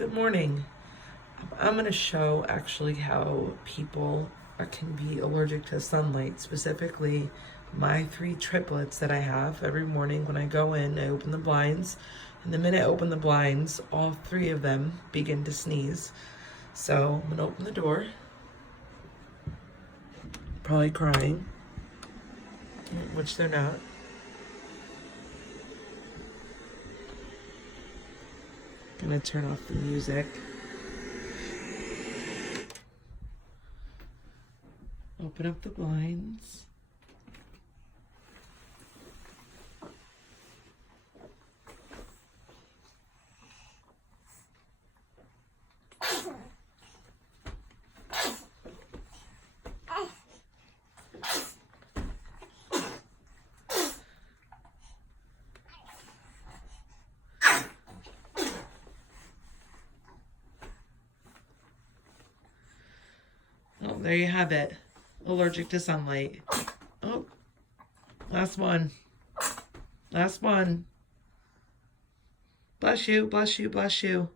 Good morning. I'm going to show actually how people can be allergic to sunlight, specifically my 3 triplets that I have. Every morning when I go in, I open the blinds, and the minute I open the blinds, all 3 of them begin to sneeze. So I'm going to open the door, probably crying, which they're not. Gonna turn off the music. Open up the blinds. Oh, there you have it. Allergic to sunlight. Oh, last one. Last one. Bless you, bless you, bless you.